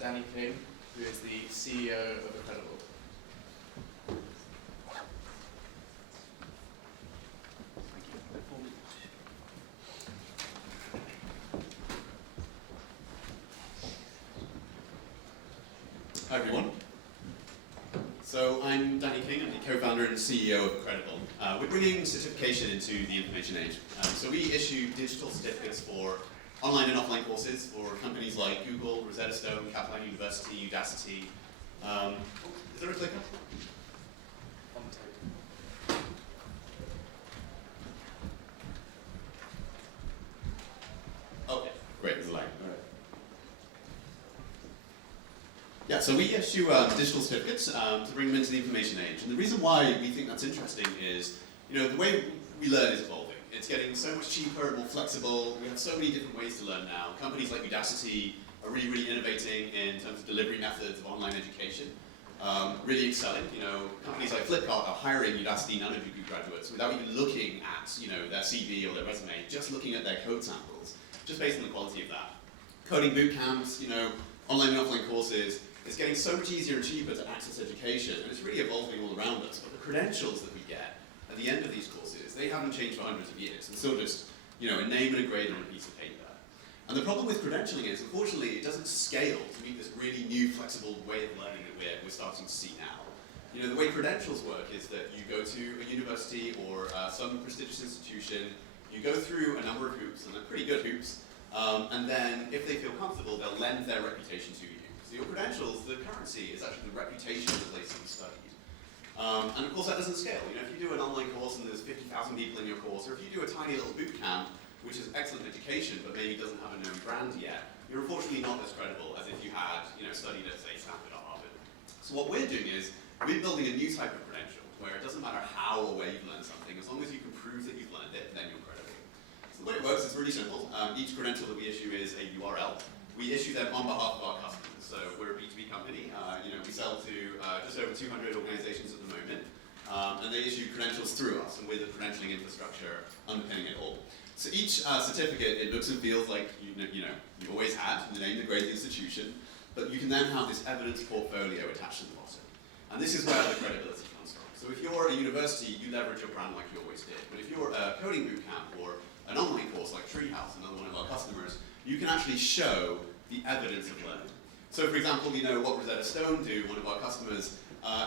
Danny King, who is the CEO of Accredible. Hi everyone. So I'm Danny King, I'm the co-founder and CEO of Accredible. We're bringing certification into the information age. So we issue digital certificates for online and offline courses for companies like Google, Rosetta Stone, Kaplan University, Udacity. Is there a clicker? Okay, great, there's a line. All right. Yeah, so we issue digital certificates to bring them into the information age. And the reason why we think that's interesting is, the way we learn is evolving. It's getting so much cheaper and more flexible. We have so many different ways to learn now. Companies like Udacity are really innovating in terms of delivery methods of online education. Really excelling. Companies like Flipkart are hiring Udacity nanodegree graduates without even looking at, their CV or their resume, just looking at their code samples, just based on the quality of that. Coding boot camps, online and offline courses. It's getting so much easier and cheaper to access education, and it's really evolving all around us. But the credentials that we get at the end of these courses, they haven't changed for hundreds of years. It's still just, a name and a grade on a piece of paper. And the problem with credentialing is, unfortunately, it doesn't scale to meet this really new, flexible way of learning that we're starting to see now. The way credentials work is that you go to a university or some prestigious institution, you go through a number of hoops, and they're pretty good hoops, and then if they feel comfortable, they'll lend their reputation to you. So your credentials, the currency, is actually the reputation of the place that you studied. And of course that doesn't scale. If you do an online course and there's 50,000 people in your course, or if you do a tiny little boot camp, which is excellent education, but maybe doesn't have a known brand yet, you're unfortunately not as credible as if you had, studied at, say, Stanford or Harvard. So what we're doing is, we're building a new type of credential, where it doesn't matter how or where you've learned something, as long as you can prove that you've learned it, then you're credible. So the way it works is really simple. Each credential that we issue is a URL. We issue them on behalf of our customers. So we're a B2B company. We sell to just over 200 organizations at the moment. And they issue credentials through us, and with the credentialing infrastructure underpinning it all. So each certificate, it looks and feels like you've always had, the name, the grade, the institution, but you can then have this evidence portfolio attached to the bottom. And this is where the credibility comes from. So if you're a university, you leverage your brand like you always did. But if you're a coding bootcamp or an online course like Treehouse, another one of our customers, you can actually show the evidence of learning. So for example, what Rosetta Stone do, one of our customers,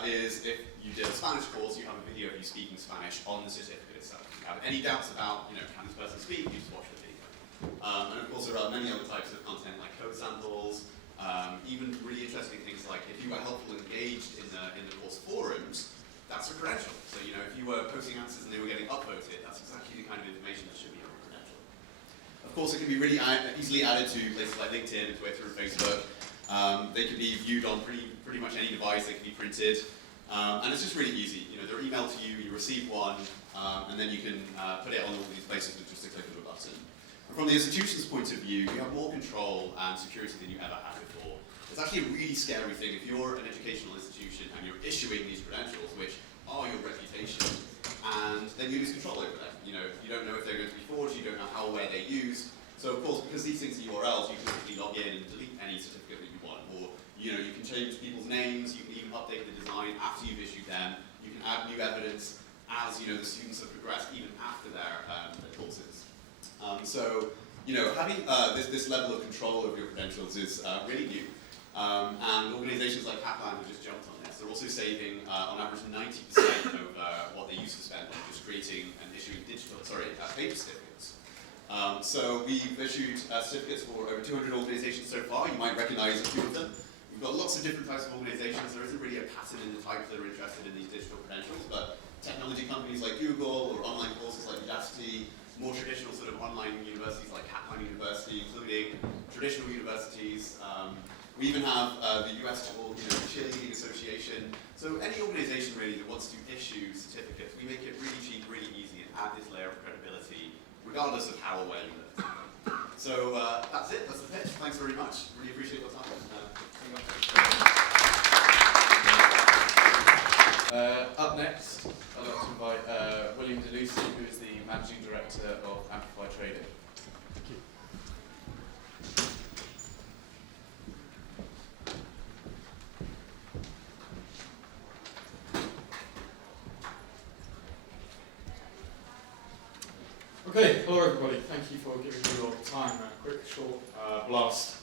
is if you did a Spanish course, you have a video of you speaking Spanish on the certificate itself. If you have any doubts about, can this person speak, you just watch the video. And of course there are many other types of content like code samples, even really interesting things like if you were helpful and engaged in the course forums, that's a credential. So if you were posting answers and they were getting upvoted, that's exactly the kind of information that should be on a credential. Of course it can be really easily added to places like LinkedIn, Twitter, and Facebook. They can be viewed on pretty much any device, they can be printed, and it's just really easy. They're emailed to you, you receive one, and then you can put it on all these places with just a click of a button. And from the institution's point of view, you have more control and security than you ever had before. It's actually a really scary thing if you're an educational institution and you're issuing these credentials, which are your reputation, and then you lose control over them. You don't know if they're going to be forged, you don't know how or where they're used. So of course, because these things are URLs, you can quickly log in and delete any certificate that you want, or you can change people's names, you can even update the design after you've issued them, you can add new evidence as the students have progressed even after their courses. So having this level of control over your credentials is really new, and organizations like Kaplan have just jumped on this. They're also saving on average 90% of what they used to spend on just creating and issuing paper certificates. So we've issued certificates for over 200 organizations so far. You might recognize a few of them. We've got lots of different types of organizations. There isn't really a pattern in the types that are interested in these digital credentials, but technology companies like Google or online courses like Udacity, more traditional sort of online universities like Kaplan University, including traditional universities. We even have the US Cheerleading Association. So any organization really that wants to issue certificates, we make it really cheap, really easy, and add this layer of credibility, regardless of how or where you live. So that's it, that's the pitch. Thanks very much. Really appreciate your time. Up next, I'd like to invite William DeLucy, who is the Managing Director of Amplify Trading. Thank you. Okay, hello everybody. Thank you for giving me your time. A quick, short blast.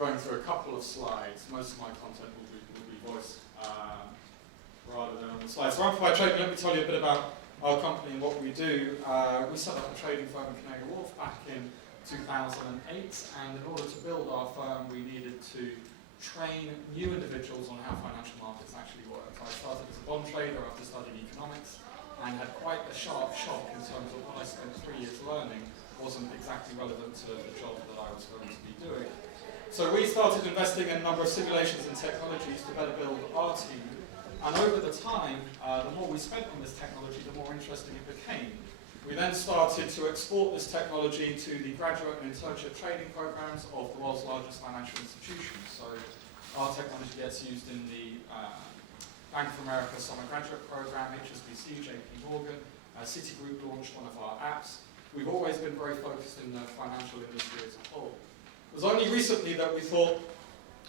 Going through a couple of slides. Most of my content will be voice rather than on the slides. So Amplify Trading, let me tell you a bit about our company and what we do. We set up a trading firm in Canary Wharf back in 2008, and in order to build our firm, we needed to train new individuals on how financial markets actually work. I started as a bond trader after studying economics, and had quite a sharp shock in terms of what I spent 3 years learning wasn't exactly relevant to the job that I was going to be doing. So we started investing in a number of simulations and technologies to better build our team, and over the time, the more we spent on this technology, the more interesting it became. We then started to export this technology to the graduate and internship training programs of the world's largest financial institutions. So our technology gets used in the Bank of America Summer Graduate Program, HSBC, JP Morgan, Citigroup launched one of our apps. We've always been very focused in the financial industry as a whole. It was only recently that we thought,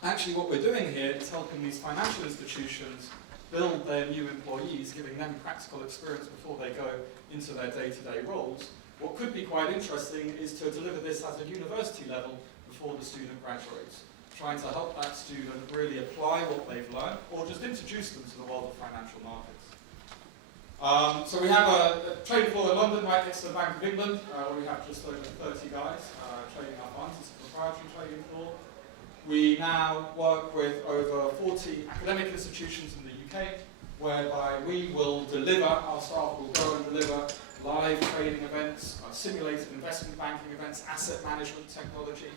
actually what we're doing here is helping these financial institutions build their new employees, giving them practical experience before they go into their day-to-day roles. What could be quite interesting is to deliver this at a university level before the student graduates, trying to help that student really apply what they've learned, or just introduce them to the world of financial markets. So we have a trading floor in London, right next to the Bank of England, where we have just over 30 guys trading our funds. It's a proprietary trading floor. We now work with over 40 academic institutions in the UK, whereby we will deliver, our staff will go and deliver live trading events, simulated investment banking events, asset management technology,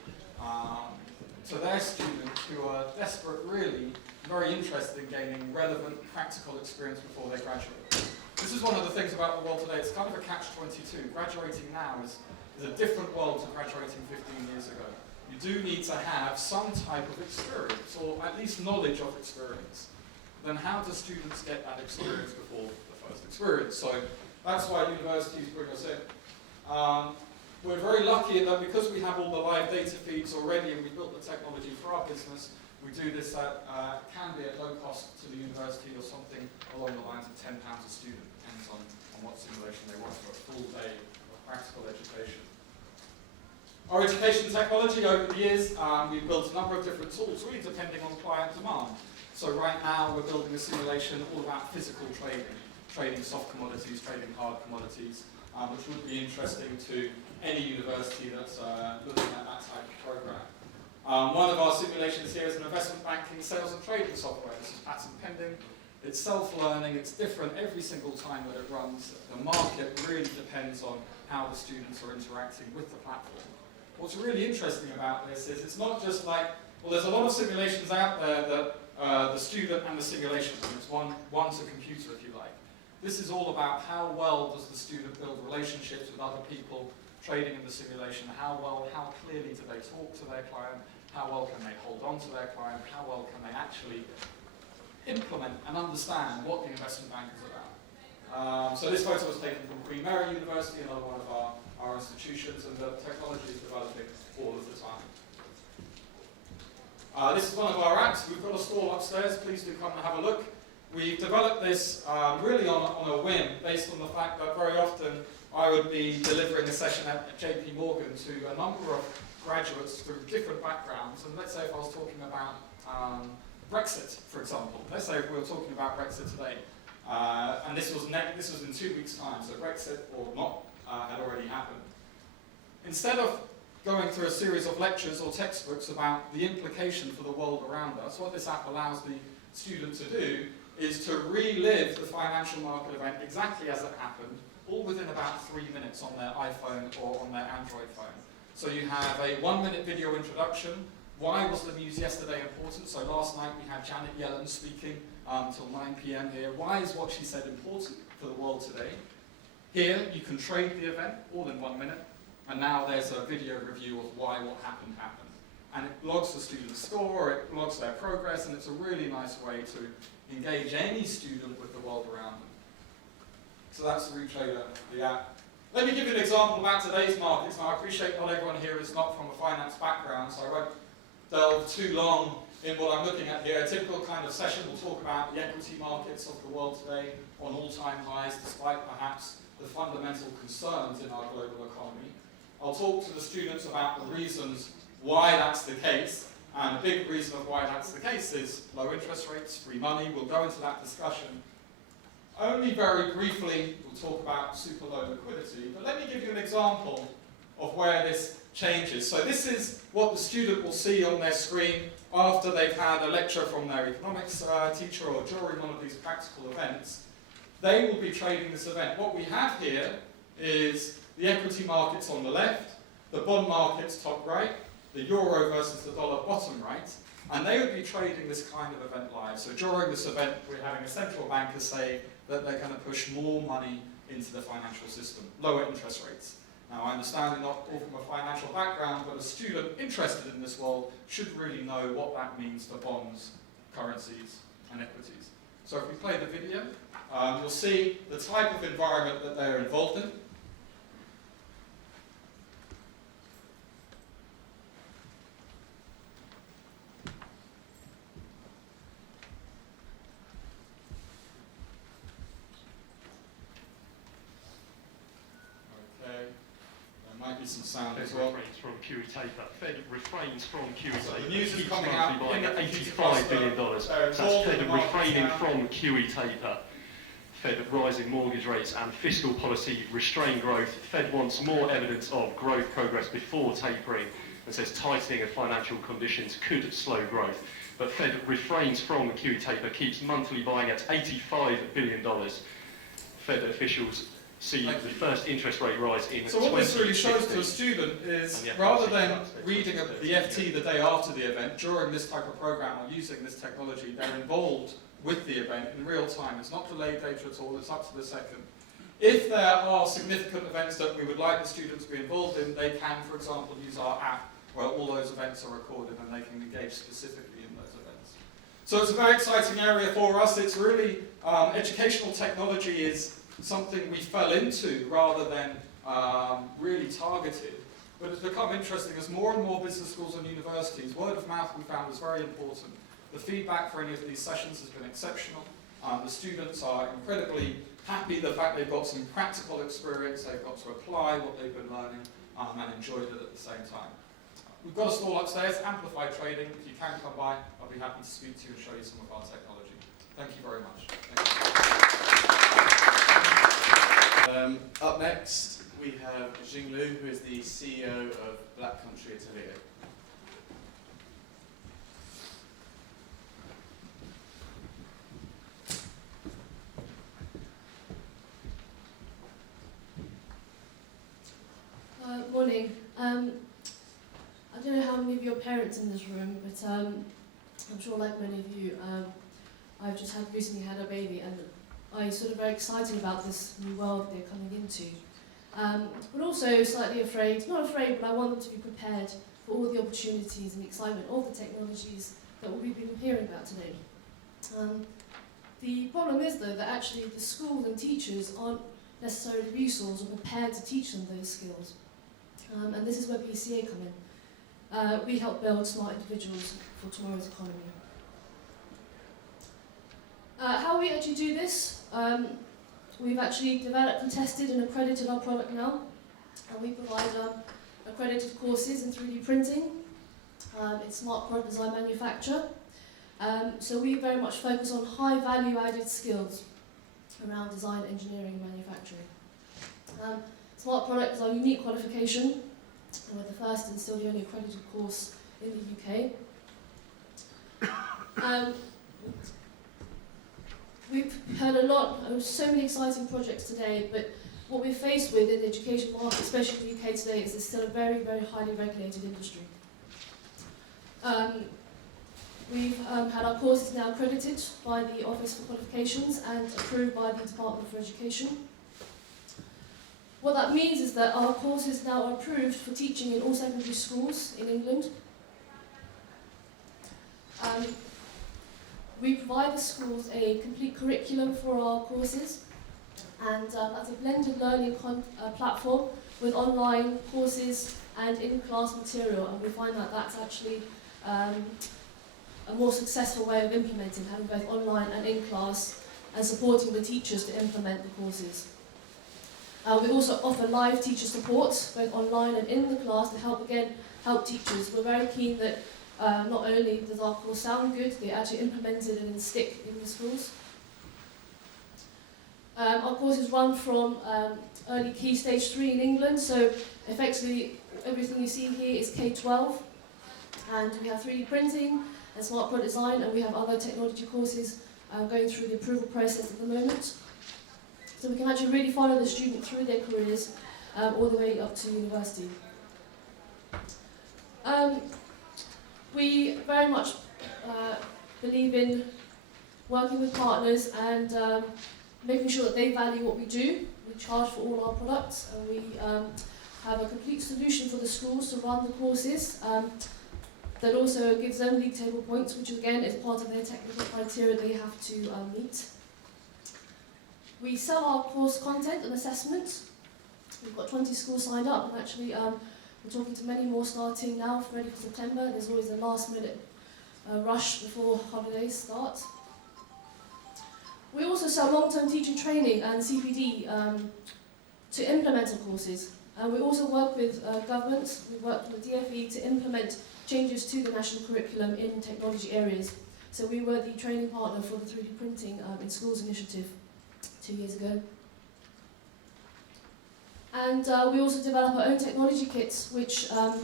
to their students who are desperate, really, very interested in gaining relevant, practical experience before they graduate. This is one of the things about the world today. It's kind of a catch-22. Graduating now is a different world to graduating 15 years ago. You do need to have some type of experience, or at least knowledge of experience. Then how do students get that experience before the first experience? So that's why universities bring us in. We're very lucky that because we have all the live data feeds already and we built the technology for our business, we do this at, can be at low cost to the university or something along the lines of £10 a student. Depends on what simulation they want for a full day of practical education. Our education technology over the years, we've built a number of different tools, really depending on client demand. So right now we're building a simulation all about physical trading, trading soft commodities, trading hard commodities, which would be interesting to any university that's looking at that type of program. One of our simulations here is an investment banking sales and trading software. This is patent pending. It's self-learning. It's different every single time that it runs. The market really depends on how the students are interacting with the platform. What's really interesting about this is it's not just like, well, there's a lot of simulations out there that the student and the simulation, it's one's a computer, if you like. This is all about how well does the student build relationships with other people trading in the simulation, how clearly do they talk to their client, how well can they hold on to their client, how well can they actually implement and understand what the investment bank is about. So this photo was taken from Queen Mary University, another one of our institutions, and the technology is developing all of the time. This is one of our apps. We've got a stall upstairs. Please do come and have a look. We've developed this really on a whim, based on the fact that very often I would be delivering a session at JP Morgan to a number of graduates through different backgrounds. And let's say if I was talking about Brexit, for example. Let's say if we were talking about Brexit today, and this was in 2 weeks' time, so Brexit or not had already happened. Instead of going through a series of lectures or textbooks about the implication for the world around us, what this app allows the student to do is to relive the financial market event exactly as it happened, all within about 3 minutes on their iPhone or on their Android phone. So you have a 1-minute video introduction. Why was the news yesterday important? So last night we had Janet Yellen speaking till 9 p.m. here. Why is what she said important for the world today? Here you can trade the event all in 1 minute. And now there's a video review of why what happened. And it logs the student's score, it logs their progress, and it's a really nice way to engage any student with the world around them. So that's the Retrader, the app. Let me give you an example about today's markets. Now I appreciate not everyone here is not from a finance background, so I won't delve too long in what I'm looking at here. A typical kind of session will talk about the equity markets of the world today on all-time highs, despite perhaps the fundamental concerns in our global economy. I'll talk to the students about the reasons why that's the case, and a big reason of why that's the case is low interest rates, free money. We'll go into that discussion. Only very briefly, we'll talk about super low liquidity, but let me give you an example of where this changes. So this is what the student will see on their screen after they've had a lecture from their economics teacher or during one of these practical events. They will be trading this event. What we have here is the equity markets on the left, the bond markets top right, the euro versus the dollar bottom right, and they would be trading this kind of event live. So during this event, we're having a central banker say that they're going to push more money into the financial system, lower interest rates. Now, I understand you're not all from a financial background, but a student interested in this world should really know what that means for bonds, currencies, and equities. So if we play the video, you'll see the type of environment that they're involved in. Might be some sound as well. Refrains from QE taper. Fed refrains from QE taper. So the news is Keeps coming monthly out buying in at the $85 billion. That's Fed refraining now. from QE taper. Fed rising mortgage rates and fiscal policy restrain growth. Fed wants more evidence of growth progress before tapering and says tightening of financial conditions could slow growth. But Fed refrains from QE taper, keeps monthly buying at $85 billion. Fed officials see the first interest rate rise in 2016. So what this really shows to a student is, rather than reading the FT the day after the event, during this type of program or using this technology, they're involved with the event in real time. It's not delayed data at all, it's up to the second. If there are significant events that we would like the students to be involved in, they can, for example, use our app where all those events are recorded and they can engage specifically in those events. So it's a very exciting area for us. It's really, educational technology is something we fell into rather than really targeted. But it's become interesting as more and more business schools and universities, word of mouth we found was very important. The feedback for any of these sessions has been exceptional. The students are incredibly happy the fact they've got some practical experience, they've got to apply what they've been learning and enjoyed it at the same time. We've got a stall upstairs, Amplify Trading. If you can come by, I'll be happy to speak to you and show you some of our technology. Thank you very much. Up next, we have Jing Lu, who is the CEO of Black Country Atelier. Morning. I don't know how many of your parents in this room, but I'm sure like many of you, I've just recently had a baby, and I'm sort of very excited about this new world they're coming into. But also slightly afraid, not afraid, but I want them to be prepared for all the opportunities and excitement, all the technologies that we've been hearing about today. The problem is, though, that actually the schools and teachers aren't necessarily resourced or prepared to teach them those skills. And this is where BCA come in. We help build smart individuals for tomorrow's economy. How we actually do this, we've actually developed and tested and accredited our product now. And we provide accredited courses in 3D printing, in smart product design manufacture. So we very much focus on high value added skills around design, engineering, and manufacturing. Smart product is our unique qualification, and we're the first and still the only accredited course in the UK. We've heard a lot of so many exciting projects today, but what we're faced with in the education market, especially in the UK today, is it's still a very, very highly regulated industry. We've had our courses now accredited by the Office for Qualifications and approved by the Department for Education. What that means is that our courses now are approved for teaching in all secondary schools in England. We provide the schools a complete curriculum for our courses, and that's a blended learning platform with online courses and in-class material, and we find that that's actually a more successful way of implementing, having both online and in-class, and supporting the teachers to implement the courses. We also offer live teacher support, both online and in the class, to help teachers. We're very keen that not only does our course sound good, they actually implement it and stick in the schools. Our courses run from early Key Stage 3 in England, so effectively everything you see here is K-12, and we have 3D printing and smart product design, and we have other technology courses going through the approval process at the moment. So we can actually really follow the student through their careers all the way up to university. We very much believe in working with partners and making sure that they value what we do. We charge for all our products, and we have a complete solution for the schools to run the courses that also gives them league table points, which again is part of their technical criteria they have to meet. We sell our course content and assessment. We've got 20 schools signed up, and actually we're talking to many more starting now, ready for September. There's always a last minute rush before holidays start. We also sell long-term teacher training and CPD to implement our courses. And we also work with governments. We work with DFE to implement changes to the national curriculum in technology areas. So we were the training partner for the 3D printing in schools initiative 2 years ago. And we also develop our own technology kits, which are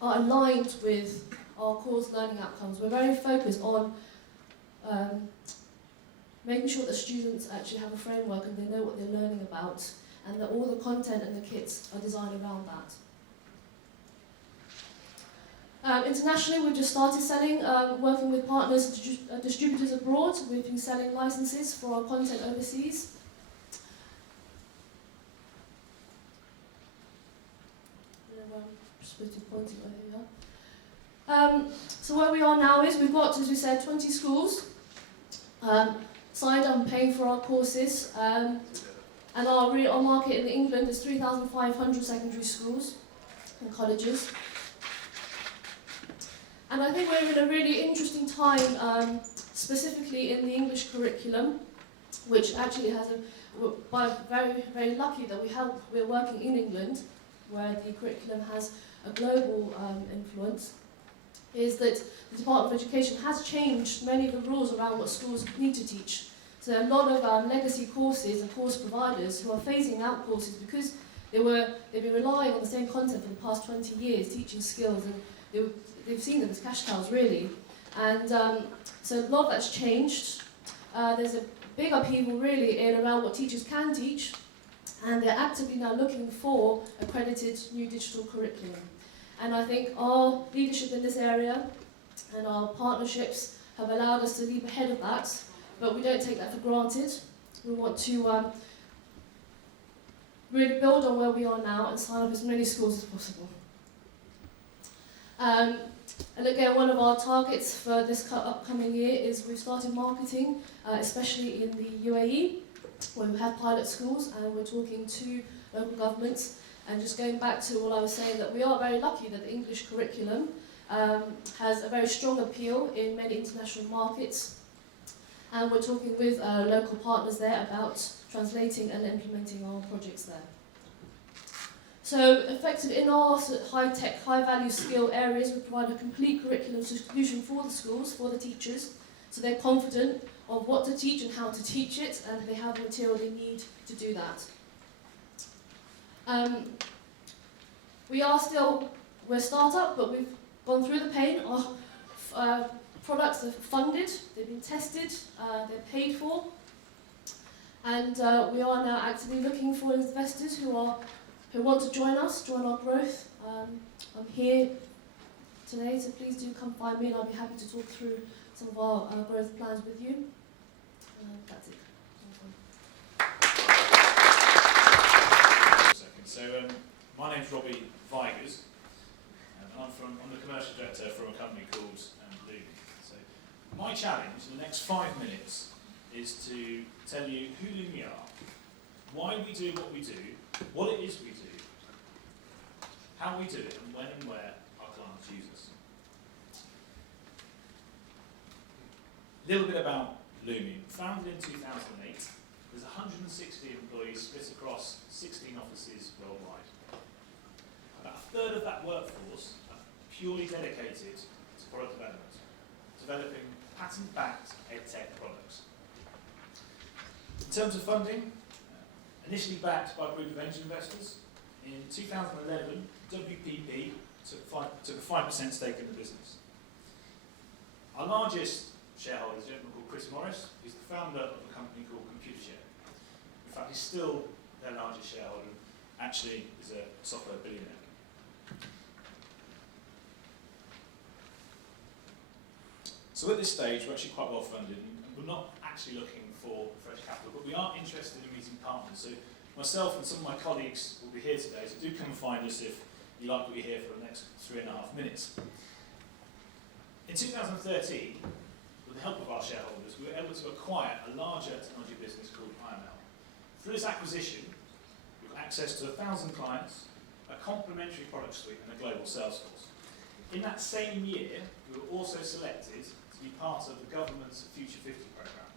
aligned with our course learning outcomes. We're very focused on making sure that students actually have a framework and they know what they're learning about, and that all the content and the kits are designed around that. Internationally, we've just started selling, working with partners, distributors abroad. We've been selling licenses for our content overseas. Supposed to be pointing over here. So where we are now is we've got, as we said, 20 schools signed up and paying for our courses. And our market in England is 3,500 secondary schools and colleges. And I think we're in a really interesting time, specifically in the English curriculum, which actually has we're very, very lucky that we're working in England, where the curriculum has a global influence, is that the Department of Education has changed many of the rules around what schools need to teach. So a lot of legacy courses and course providers who are phasing out courses because they've been relying on the same content for the past 20 years, teaching skills, and they've seen them as cash cows, really. And so a lot of that's changed. There's a big upheaval, really, in around what teachers can teach, and they're actively now looking for accredited new digital curriculum. And I think our leadership in this area and our partnerships have allowed us to leap ahead of that, but we don't take that for granted. We want to really build on where we are now and sign up as many schools as possible. And again, one of our targets for this upcoming year is we've started marketing, especially in the UAE, where we have pilot schools, and we're talking to local governments. And just going back to what I was saying, that we are very lucky that the English curriculum has a very strong appeal in many international markets. And we're talking with local partners there about translating and implementing our projects there. So effectively in our high-tech, high-value skill areas, we provide a complete curriculum solution for the schools, for the teachers, so they're confident of what to teach and how to teach it, and they have the material they need to do that. We're a startup, but we've gone through the pain. Our products are funded, they've been tested, they're paid for, and we are now actively looking for investors who want to join us, join our growth. I'm here today, so please do come find me, and I'll be happy to talk through some of our growth plans with you. That's it. So my name's Robbie Vigers, and I'm the commercial director from a company called LUMI. So my challenge in the next 5 minutes is to tell you who LUMI are, why we do what we do, what it is we do, how we do it, and when and where our clients use us. A little bit about LUMI. Founded in 2008, There's 160 employees split across 16 offices worldwide. About a third of that workforce are purely dedicated to product development, developing patent-backed EdTech products. In terms of funding, initially backed by a group of angel investors, in 2011, WPP took a 5% stake in the business. Our largest shareholder is a gentleman called Chris Morris. He's the founder of a company called Computershare. In fact, he's still their largest shareholder, and actually is a software billionaire. So at this stage, we're actually quite well funded, and we're not actually looking for fresh capital, but we are interested in meeting partners. So myself and some of my colleagues will be here today, so do come and find us if you like what you hear for the next 3.5 minutes. In 2013, with the help of our shareholders, we were able to acquire a larger technology business called IML. Through this acquisition, we've got access to 1,000 clients, a complementary product suite, and a global sales force. In that same year, we were also selected to be part of the government's Future 50 programme,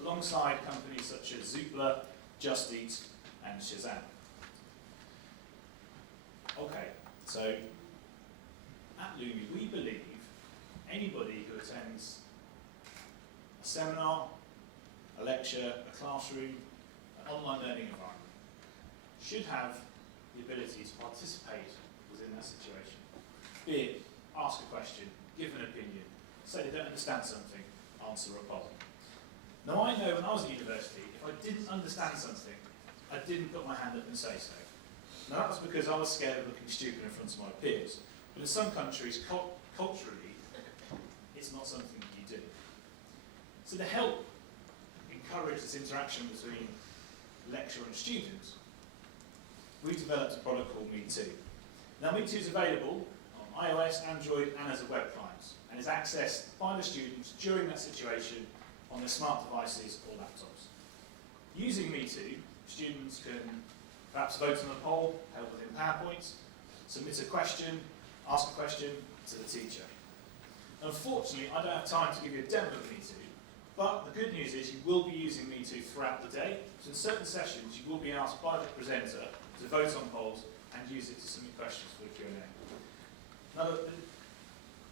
alongside companies such as Zoopla, Just Eat, and Shazam. Okay, so at LUMI, we believe anybody who attends a seminar, a lecture, a classroom, an online learning environment should have the ability to participate within that situation. Be it ask a question, give an opinion, say they don't understand something, answer a problem. Now I know when I was at university, if I didn't understand something, I didn't put my hand up and say so. Now that was because I was scared of looking stupid in front of my peers. But in some countries, culturally, it's not something you do. So to help encourage this interaction between lecturer and student, we developed a product called Me2. Now Me2 is available on iOS, Android, and as a web client, and is accessed by the students during that situation on their smart devices or laptops. Using Me2, students can perhaps vote on a poll, held within PowerPoint, submit a question, ask a question to the teacher. Unfortunately, I don't have time to give you a demo of Me2, but the good news is you will be using Me2 throughout the day. So in certain sessions, you will be asked by the presenter to vote on polls and use it to submit questions for the Q&A. Now,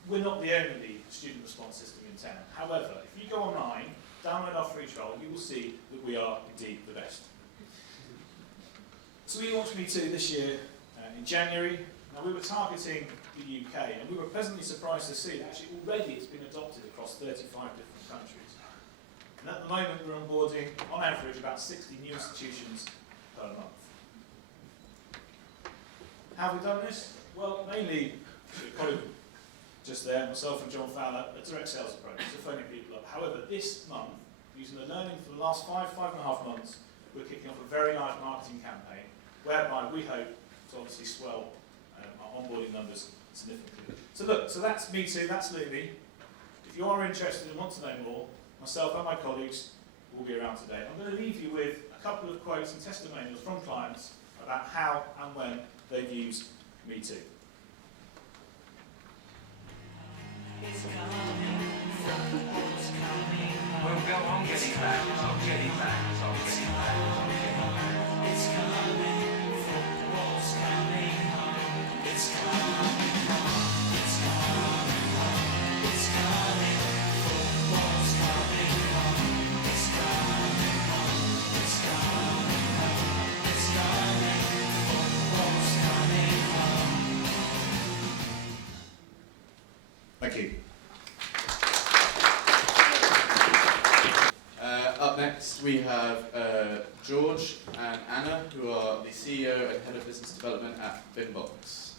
we're not the only student response system in town. However, if you go online, download our free trial, you will see that we are indeed the best. So we launched Me2 this year in January. Now we were targeting the UK, and we were pleasantly surprised to see that actually already it's been adopted across 35 different countries. And at the moment we're onboarding, on average, about 60 new institutions per month. How have we done this? Well, mainly, just there, myself and John Fowler, a direct sales approach, so phoning people up. However, this month, using the learning for the last 5.5 months, we're kicking off a very large marketing campaign, whereby we hope to obviously swell our onboarding numbers significantly. So look, so that's Me2, that's LUMI. If you are interested and want to know more, myself and my colleagues will be around today. I'm going to leave you with a couple of quotes and testimonials from clients about how and when they've used Me2. It's coming, it's coming. We'll go on getting back, getting back, getting back. It's coming, football's coming home. It's coming home, it's coming home. It's coming, football's coming home. It's coming home, it's coming home. It's coming, football's coming home. Thank you. Up next, we have George and Anna, who are the CEO and Head of Business Development at Vimbox.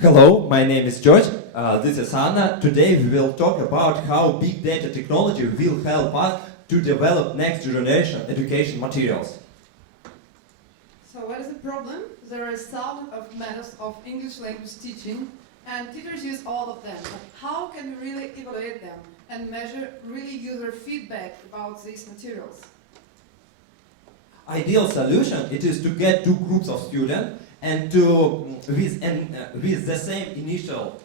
Hello, my name is George. This is Anna. Today we will talk about how big data technology will help us to develop next generation education materials. So what is the problem there are thousands of methods of English language teaching, and teachers use all of them. But how can we really evaluate them and measure really user feedback about these materials? Ideal solution it is to get two groups of students and with the same initial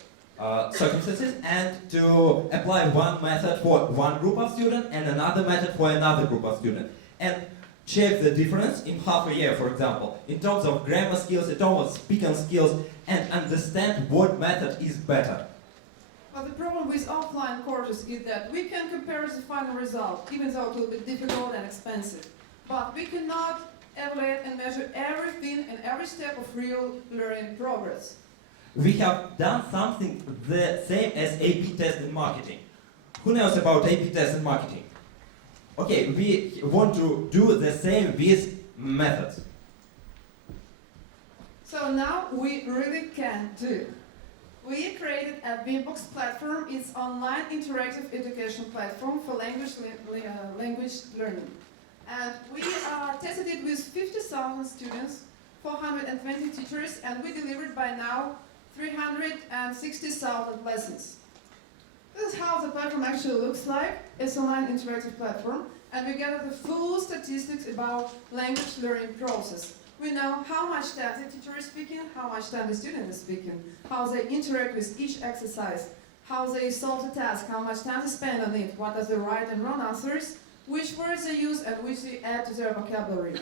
circumstances and to apply one method for one group of students and another method for another group of students and check the difference in half a year, for example, in terms of grammar skills, in terms of speaking skills, and understand what method is better. But the problem with offline courses is that we can compare the final result, even though it will be difficult and expensive. But we cannot evaluate and measure everything and every step of real learning progress. We have done something the same as A/B test in marketing. Who knows about A/B test in marketing? Okay, we want to do the same with methods. So now we really can do. We created a Vimbox platform. It's online interactive education platform for language learning. And we tested it with 50,000 students, 420 teachers, and we delivered by now 360,000 lessons. This is how the platform actually looks like. It's an online interactive platform, and we gather the full statistics about language learning process. We know how much time the teacher is speaking, how much time the student is speaking, how they interact with each exercise, how they solve the task, how much time they spend on it, what are the right and wrong answers, which words they use and which they add to their vocabulary.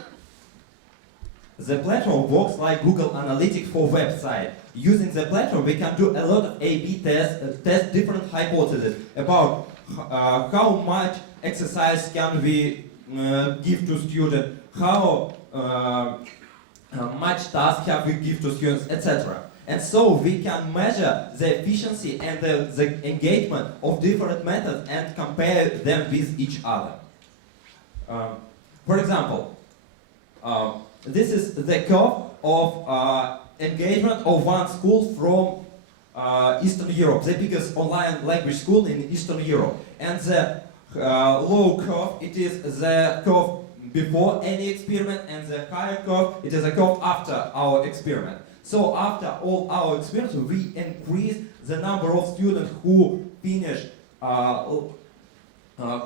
The platform works like Google Analytics for website. Using the platform, we can do a lot of A/B tests, test different hypotheses about how much exercise can we give to students, how much task have we give to students, etc. And so we can measure the efficiency and the engagement of different methods and compare them with each other. For example, this is the curve of engagement of one school from Eastern Europe, the biggest online language school in Eastern Europe. And the low curve, it is the curve before any experiment, and the higher curve, it is a curve after our experiment. So after all our experiments, we increase the number of students who finish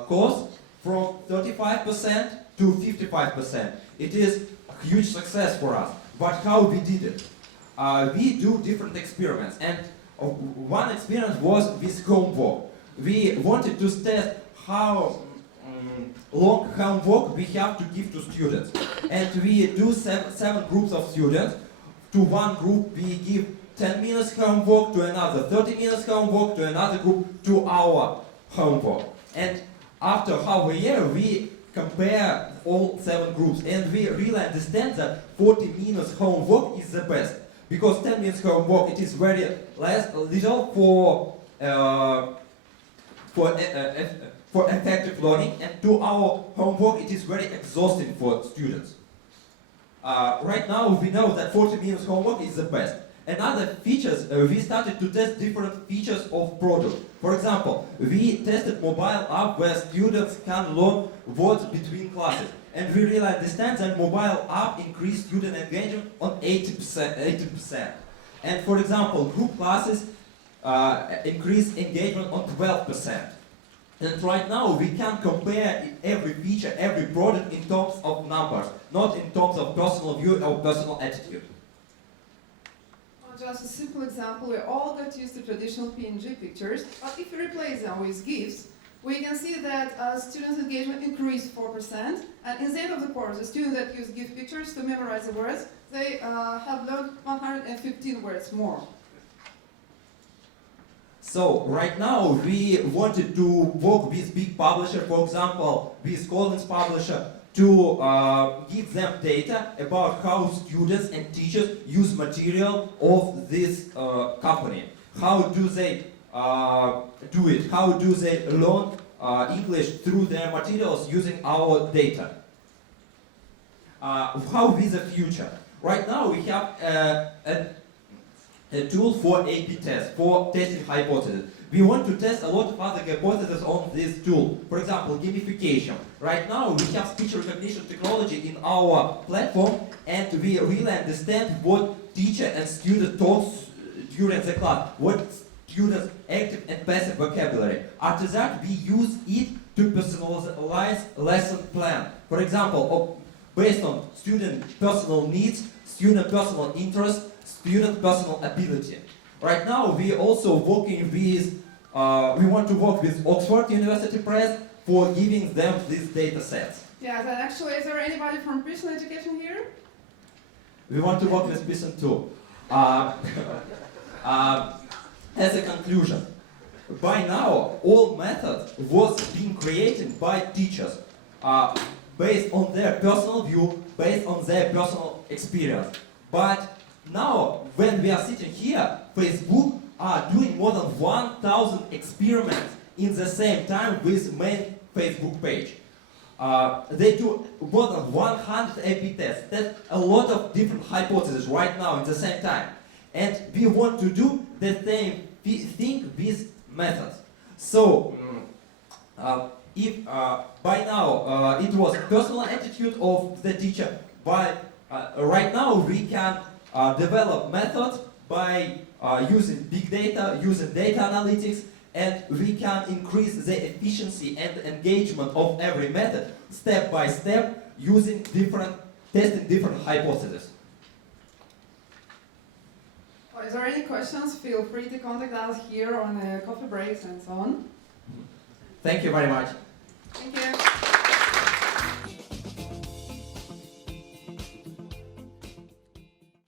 course from 35% to 55%. It is a huge success for us. But how we did it? We do different experiments, and one experiment was with homework. We wanted to test how long homework we have to give to students. And we do seven groups of students. To one group we give 10 minutes homework, to another 30 minutes homework, to another group 2 hour homework. And after half a year we compare all 7 groups, and we really understand that 40 minutes homework is the best. Because 10 minutes homework, it is very little for effective learning, and 2 hour homework, it is very exhausting for students. Right now we know that 40 minutes homework is the best. Another features, we started to test different features of product. For example, we tested mobile app where students can learn words between classes. And we really understand that mobile app increased student engagement on 80%. And for example, group classes increased engagement on 12%. And right now we can compare every feature, every product in terms of numbers, not in terms of personal view or personal attitude. Just a simple example, we all got used to traditional PNG pictures, but if we replace them with GIFs, we can see that students' engagement increased 4%, and in the end of the course, the students that use GIF pictures to memorize the words, they have learned 115 words more. So right now we wanted to work with big publisher, for example, with Collins publisher, to give them data about how students and teachers use material of this company. How do they do it? How do they learn English through their materials using our data? How is the future? Right now we have a tool for A/B test, for testing hypotheses. we want to test a lot of other hypotheses on this tool. For example, gamification. Right now, we have speech recognition technology in our platform, and we really understand what teacher and student talks during the class, what students' active and passive vocabulary. After that, we use it to personalize lesson plan. For example, based on student personal needs, student personal interest, student personal ability. Right now, we also working with, we want to work with Oxford University Press for giving them these data sets. Yes, and actually, is there anybody from Pearson Education here? We want to work with Pearson too. As a conclusion, by now, all methods was being created by teachers based on their personal view, based on their personal experience. But now, when we are sitting here, Facebook are doing more than 1,000 experiments in the same time with main Facebook page. They do more than 100 A/B tests. That's a lot of different hypotheses right now at the same time. And we want to do the same thing with methods. So, if by now it was personal attitude of the teacher, but right now we can develop methods by using big data, using data analytics, and we can increase the efficiency and engagement of every method step by step using testing different hypotheses. Well, is there any questions? Feel free to contact us here on coffee breaks and so on. Thank you very much. Thank you.